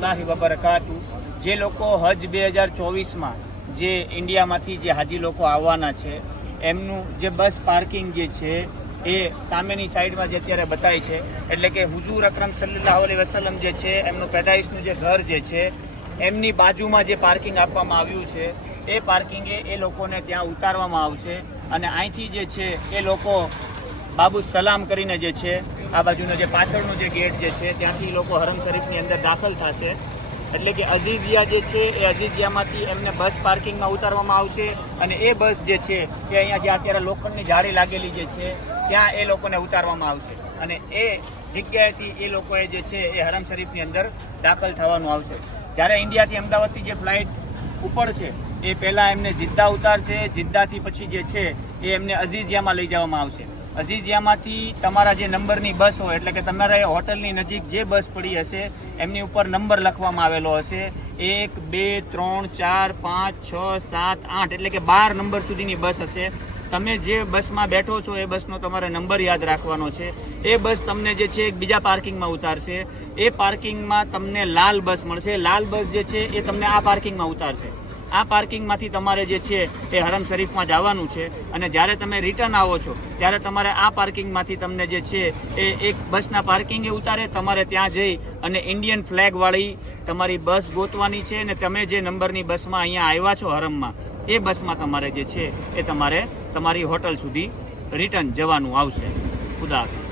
વબરકાતુ જે લોકો હજ 2024 જે ઇન્ડિયામાંથી જે હાજી લોકો આવવાના છે એમનું જે બસ પાર્કિંગ જે છે એ સામેની સાઈડમાં જે અત્યારે બતાવી છે, એટલે કે હુઝુર અકરમ સલ્લલ્લાહુ અલૈહિ વસલ્લમ જે છે એમનું પેદાઈશનું જે ઘર જે છે એમની બાજુમાં જે પાર્કિંગ આપવામાં આવ્યું છે એ પાર્કિંગે એ લોકોને ત્યાં ઉતારવામાં આવશે અને અહીંથી જે છે એ લોકો બાબુ સલામ કરીને જે છે આ બાજુનો જે પાછળનો જે ગેટ જે છે ત્યાંથી લોકો હરમ શરીફની અંદર દાખલ થશે. એટલે કે અઝીઝિયા જે છે એ અઝીઝિયામાંથી એમને બસ પાર્કિંગમાં ઉતારવામાં આવશે અને એ બસ જે છે એ અહીંયા જે અત્યારે લોખંડની જાળી લાગેલી જે છે ત્યાં એ લોકોને ઉતારવામાં આવશે અને એ જગ્યાએથી એ લોકોએ જે છે એ હરમ શરીફની અંદર દાખલ થવાનું આવશે. જ્યારે ઇન્ડિયાથી અમદાવાદથી જે ફ્લાઇટ ઉપડશે એ પહેલાં એમને જિદ્દા ઉતારશે, જિદ્દાથી પછી જે છે એ એમને અઝીઝિયામાં લઈ જવામાં આવશે. અઝીઝિયામાંથી તમારા જે નંબરની બસ હોય, એટલે કે તમારા હોટલની નજીક જે બસ પડી હશે એમની ઉપર નંબર લખવામાં આવેલો હશે 1, 2, 3, 4, 5, 6, 7, 8 એટલે કે 12 નંબર સુધીની બસ હશે. તમે જે બસમાં બેઠો છો એ બસનો તમારે નંબર યાદ રાખવાનો છે. એ બસ તમને જે છે એક બીજા પાર્કિંગમાં ઉતારશે. એ પાર્કિંગમાં તમને લાલ બસ મળશે. લાલ બસ જે છે એ તમને આ પાર્કિંગમાં ઉતારશે. આ પાર્કિંગમાંથી તમારે જે છે એ હરમ શરીફમાં જવાનું છે અને જ્યારે તમે રિટર્ન આવો છો ત્યારે તમારે આ પાર્કિંગમાંથી તમને જે છે એ એક બસના પાર્કિંગે ઉતારે. તમારે ત્યાં જઈ અને ઇન્ડિયન ફ્લેગવાળી તમારી બસ ગોતવાની છે અને તમે જે નંબરની બસમાં અહીંયા આવ્યા છો હરમમાં એ બસમાં તમારે જે છે એ તમારે તમારી હોટલ સુધી રિટર્ન જવાનું આવશે. ખુદા હાફિઝ.